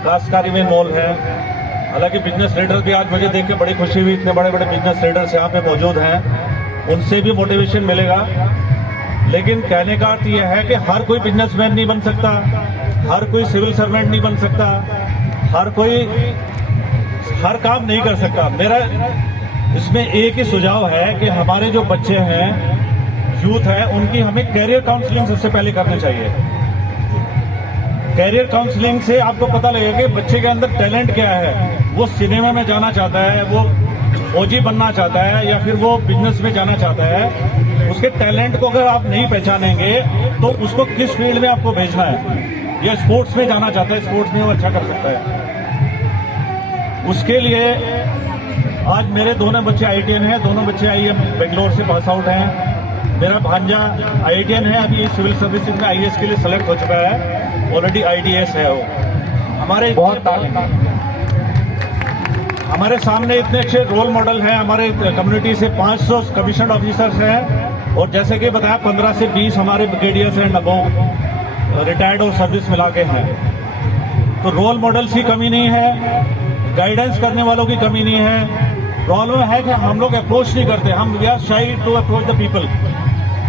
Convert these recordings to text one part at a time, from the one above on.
काश्तकारी में मॉल है। हालांकि बिजनेस लीडर भी आज मुझे देख के बड़ी खुशी हुई, इतने बड़े बड़े बिजनेस लीडर्स यहाँ पे मौजूद हैं, उनसे भी मोटिवेशन मिलेगा। लेकिन कहने का अर्थ यह है कि हर कोई बिजनेसमैन नहीं बन सकता, हर कोई सिविल सर्वेंट नहीं बन सकता, हर कोई हर काम नहीं कर सकता। मेरा इसमें एक ही सुझाव है कि हमारे जो बच्चे हैं, यूथ है, उनकी हमें कैरियर काउंसलिंग सबसे पहले करनी चाहिए। कैरियर काउंसलिंग से आपको पता लगेगा कि बच्चे के अंदर टैलेंट क्या है। वो सिनेमा में जाना चाहता है, वो फौजी बनना चाहता है, या फिर वो बिजनेस में जाना चाहता है। उसके टैलेंट को अगर आप नहीं पहचानेंगे तो उसको किस फील्ड में आपको भेजना है। या स्पोर्ट्स में जाना चाहता है, स्पोर्ट्स में वो अच्छा कर सकता है। उसके लिए आज मेरे दोनों बच्चे IITian हैं, दोनों बच्चे IIM बेंगलोर से पास आउट हैं। मेरा भांजा IITian है, अभी सिविल सर्विसेज में IAS के लिए सेलेक्ट हो चुका है, ऑलरेडी IDS है वो। हमारे सामने इतने अच्छे रोल मॉडल हैं। हमारे कम्युनिटी से 500 कमीशन ऑफिसर्स हैं, और जैसे कि बताया 15 से 20 हमारे ब्रिगेडियर्स एंड अबव रिटायर्ड और सर्विस मिला के हैं। तो रोल मॉडल्स की कमी नहीं है, गाइडेंस करने वालों की कमी नहीं है। प्रॉब्लम है कि हम लोग अप्रोच नहीं करते, हम we are shy to approach the people.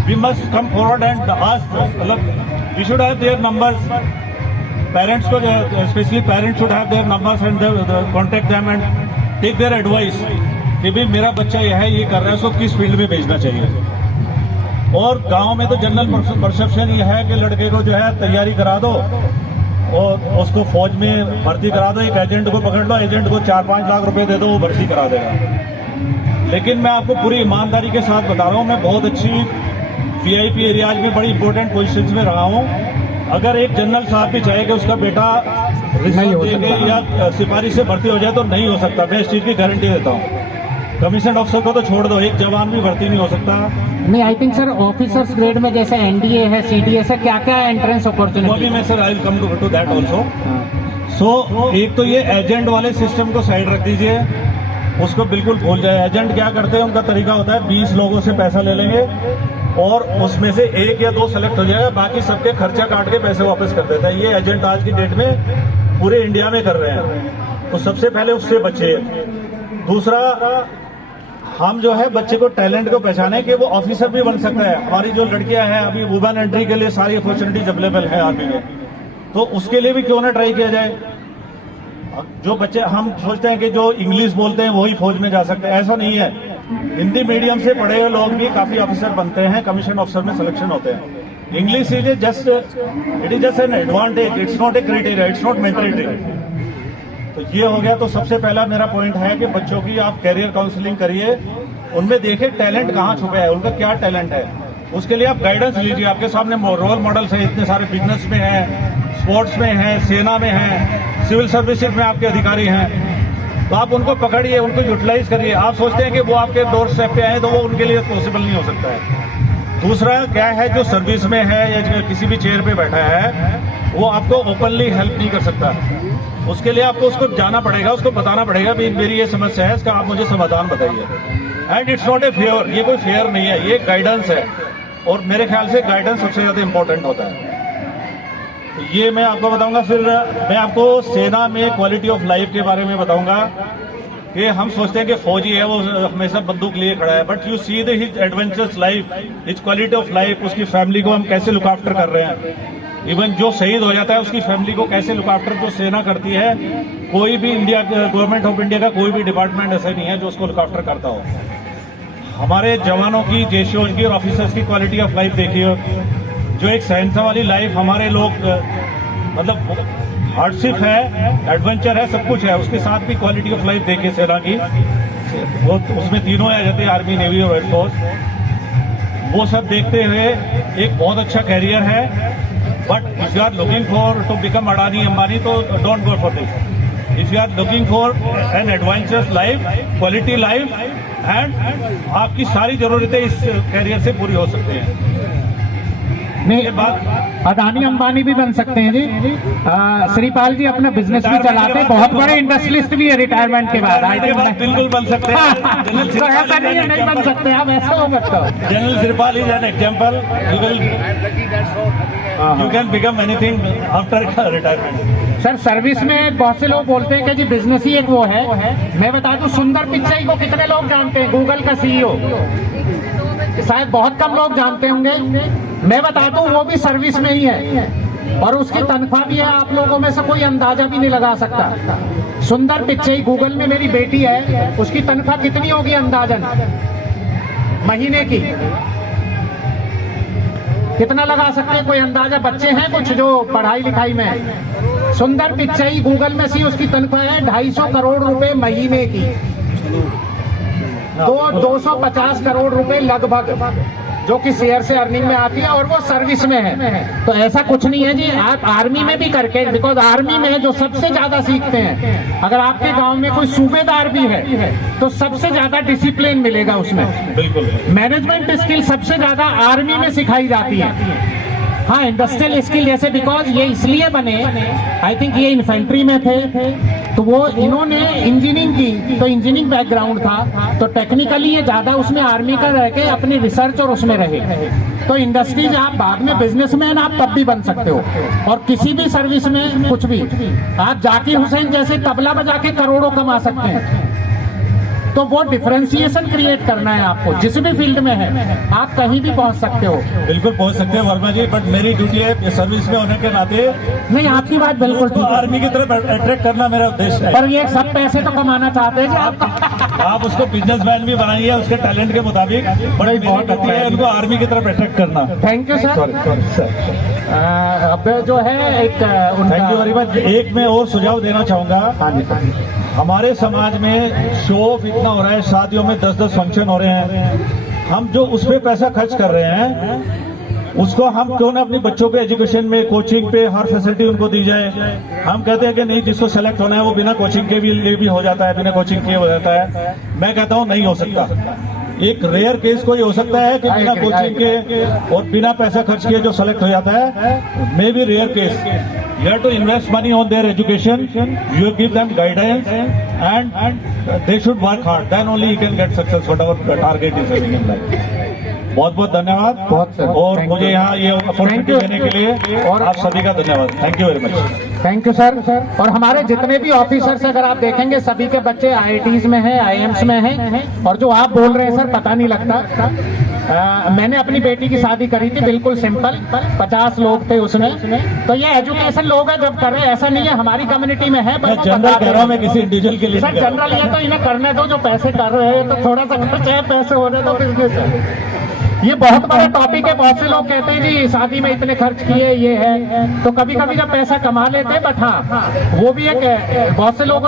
We must come forward and ask, मतलब we should have their numbers. Parents को, specially parents should have their numbers and contact them and take their advice कि भाई मेरा बच्चा यह है, ये कर रहा है, उसको किस फील्ड में भेजना चाहिए। और गांव में तो जनरल परसेप्शन ये है कि लड़के को जो है तैयारी करा दो और उसको फौज में भर्ती करा दो, एक एजेंट को पकड़ लो, एजेंट को 4-5 लाख रुपए दे दो, वो भर्ती करा देगा। लेकिन मैं आपको पूरी ईमानदारी के साथ बता रहा हूं, मैं बहुत अच्छी VIP एरियाज में बड़ी इंपॉर्टेंट पोजीशंस में रहा हूं। अगर एक जनरल साहब भी चाहे कि उसका बेटा रिश्वत देके या सिपाही से भर्ती हो जाए तो नहीं हो सकता, मैं इस चीज की गारंटी देता हूँ। कमीशन ऑफिसर को तो छोड़ दो, एक जवान भी भर्ती नहीं हो सकता। नहीं, I think sir officers grade में जैसे NDA है, CDS है, क्या क्या एंट्रेंस अपॉर्चुनिटी में sir I will come to that also. So एक तो ये एजेंट वाले सिस्टम को साइड रख दीजिए, उसको बिल्कुल भूल जाए। एजेंट क्या करते हैं, उनका तरीका होता है 20 लोगों से पैसा ले लेंगे और उसमें से 1 या 2 सेलेक्ट हो जाएगा, बाकी सबके खर्चा काट के पैसे वापस कर देता है। ये एजेंट आज की डेट में पूरे इंडिया में कर रहे हैं, तो सबसे पहले उससे बचिए। दूसरा, हम जो है बच्चे को टैलेंट को पहचाने कि वो ऑफिसर भी बन सकता है। हमारी जो लड़कियां हैं, अभी वुमेन एंट्री के लिए सारी अपॉर्चुनिटीज अवेलेबल है आर्मी में, तो उसके लिए भी क्यों ना ट्राई किया जाए। जो बच्चे, हम सोचते हैं कि जो इंग्लिश बोलते हैं वही फौज में जा सकते हैं, ऐसा नहीं है। हिंदी मीडियम से पढ़े हुए लोग भी काफी ऑफिसर बनते हैं, कमीशन ऑफिसर में सिलेक्शन होते हैं। English it is just an advantage, it's not a criteria, it's not mandatory. तो ये हो गया। तो सबसे पहला मेरा पॉइंट है कि बच्चों की आप कैरियर काउंसलिंग करिए, उनमें देखें टैलेंट कहाँ छुपा है, उनका क्या टैलेंट है, उसके लिए आप गाइडेंस लीजिए। आपके सामने रोल मॉडल्स हैं, इतने सारे बिजनेस में हैं, स्पोर्ट्स में हैं, सेना में हैं, सिविल सर्विसेज में आपके अधिकारी हैं, तो आप उनको पकड़िए, उनको यूटिलाइज करिए। आप सोचते हैं कि वो आपके डोर स्टेप पे आए तो वो उनके लिए पॉसिबल नहीं हो सकता है। दूसरा क्या है, जो सर्विस में है या किसी भी चेयर पे बैठा है, वो आपको ओपनली हेल्प नहीं कर सकता। उसके लिए आपको उसको जाना पड़ेगा, उसको बताना पड़ेगा भी मेरी ये समस्या है, इसका आप मुझे समाधान बताइए। And it's not a fair, ये कोई फेयर नहीं है, ये गाइडेंस है। और मेरे ख्याल से गाइडेंस सबसे ज्यादा इंपॉर्टेंट होता है। तो ये मैं आपको बताऊंगा। फिर मैं आपको सेना में क्वालिटी ऑफ लाइफ के बारे में बताऊंगा कि हम सोचते हैं कि फौजी है वो हमेशा बंदूक लिए खड़ा है, but you see the his adventurous life, his quality of life, उसकी फैमिली को हम कैसे लुक आफ्टर कर रहे हैं। इवन जो शहीद हो जाता है उसकी फैमिली को कैसे लुक आफ्टर जो सेना करती है। कोई भी इंडिया, गवर्नमेंट ऑफ इंडिया का कोई भी डिपार्टमेंट ऐसा नहीं है जो उसको लुक आफ्टर करता हो। हमारे जवानों की, जेसीओज की और ऑफिसर्स की क्वालिटी ऑफ लाइफ देखिए, जो एक सहनसा वाली लाइफ हमारे लोग, मतलब हार्डशिप है, एडवेंचर है, सब कुछ है, उसके साथ भी क्वालिटी ऑफ लाइफ देखिए सेना की। वो उसमें तीनों आ जाते हैं, आर्मी, नेवी और एयरफोर्स। वो सब देखते हुए एक बहुत अच्छा कैरियर है। But if you are looking for to become Adani Ambani, तो don't go for this. If you are looking for an adventurous life, quality life, and आपकी सारी जरूरतें इस कैरियर से पूरी हो सकती हैं। नहीं, अडानी अंबानी भी बन सकते हैं जी। श्रीपाल जी अपना बिजनेस भी चलाते हैं, बहुत बड़े इंडस्ट्रियलिस्ट भी है रिटायरमेंट के बाद। बिल्कुल बन सकते हैं। ऐसा नहीं है नहीं बन सकते, आप ऐसा हो सकता हो। General Shripal is an example. You can become anything after retirement. Sir service में बहुत से लोग बोलते हैं कि जी बिजनेस ही एक वो है। मैं बता दूं सुंदर पिचाई को कितने लोग जानते हैं, गूगल का सीईओ, शायद बहुत कम लोग जानते होंगे। मैं बता दूं वो भी सर्विस में ही है और उसकी तनख्वाह भी है, आप लोगों में से कोई अंदाजा भी नहीं लगा सकता। सुंदर पिचाई गूगल में मेरी बेटी है, उसकी तनख्वाह कितनी होगी अंदाजन महीने की, कितना लगा सकते हैं कोई अंदाजा? बच्चे हैं कुछ जो पढ़ाई लिखाई में है? सुंदर पिचाई गूगल में सी उसकी तनख्वाह है 250 करोड़ रुपए महीने की, 250 करोड़ रुपए लगभग, जो कि शेयर से अर्निंग में आती है और वो सर्विस में है। तो ऐसा कुछ नहीं है जी, आप आर्मी में भी करके, बिकॉज आर्मी में जो सबसे ज्यादा सीखते हैं, अगर आपके गांव में कोई सूबेदार भी है तो सबसे ज्यादा डिसिप्लिन मिलेगा उसमें। बिल्कुल मैनेजमेंट स्किल सबसे ज्यादा आर्मी में सिखाई जाती है। हाँ, इंडस्ट्रियल स्किल जैसे, बिकॉज ये इसलिए बने, आई थिंक ये इन्फेंट्री में थे तो वो इन्होंने इंजीनियरिंग की, तो इंजीनियरिंग बैकग्राउंड था तो टेक्निकली ये ज्यादा उसमें आर्मी का रह के अपनी रिसर्च और उसमें रहे। तो इंडस्ट्रीज आप बाद में बिजनेसमैन आप तब भी बन सकते हो, और किसी भी सर्विस में कुछ भी, आप जाकिर हुसैन जैसे तबला बजा के करोड़ों कमा सकते हैं। तो वो डिफरेंशिएशन क्रिएट करना है आपको, जिस भी फील्ड में है आप कहीं भी पहुंच सकते हो। बिल्कुल पहुंच सकते हैं वर्मा जी, बट मेरी ड्यूटी है सर्विस में होने के नाते, नहीं आपकी बात बिल्कुल तो आर्मी की तरफ अट्रैक्ट करना मेरा उद्देश्य है। पर ये सब पैसे तो कमाना चाहते हैं जी आप उसको बिजनेसमैन भी बनाइए उसके टैलेंट के मुताबिक, बड़ी बहुत अच्छा है उनको आर्मी की तरफ अट्रैक्ट करना। Thank you sir. अब जो है एक थैंक यू वेरी मच। एक मैं और सुझाव देना चाहूंगा। हाँ जी, हमारे समाज में शो ऑफ इतना हो रहा है, शादियों में 10-10 फंक्शन हो रहे हैं, हम जो उस पे पैसा खर्च कर रहे हैं उसको हम क्यों ना अपने बच्चों के एजुकेशन में, कोचिंग पे हर फैसिलिटी उनको दी जाए। हम कहते हैं कि नहीं, जिसको सेलेक्ट होना है वो बिना कोचिंग के भी हो जाता है, बिना कोचिंग के हो जाता है। मैं कहता हूँ नहीं हो सकता। एक रेयर केस कोई हो सकता है कि बिना कोचिंग के और बिना पैसा खर्च किए जो सेलेक्ट हो जाता है, may be rare case. You have to invest money on their education. You give them guidance, and they should work hard. Then only you can get success. Whatever target is in life. बहुत बहुत धन्यवाद। बहुत sir, और मुझे यहाँ ये opportunity देने के लिए और आप सभी का धन्यवाद। Thank you very much. Thank you sir. और हमारे जितने भी ऑफिसर्स अगर आप देखेंगे सभी के बच्चे IITs में हैं, IIMs में हैं, और जो आप बोल रहे हैं सर पता नहीं लगता। मैंने अपनी बेटी की शादी करी थी, बिल्कुल सिंपल, 50 लोग थे उसमें। तो ये एजुकेशन लोग हैं जब कर रहे हैं, ऐसा नहीं है हमारी कम्युनिटी में है। मैं जनरल कह रहा हूँ, मैं किसी इंडिविजुअल के लिए सर जनरल ये तो इन्हें करने दो जो पैसे कर रहे हैं, तो थोड़ा सा खर्च है, पैसे हो रहे तो बिजनेस। ये बहुत बड़ा टॉपिक है। बहुत से लोग कहते हैं जी शादी में इतने खर्च किए, ये है, तो कभी कभी जब पैसा कमा लेते हैं, बट हाँ वो भी एक, बहुत से लोगों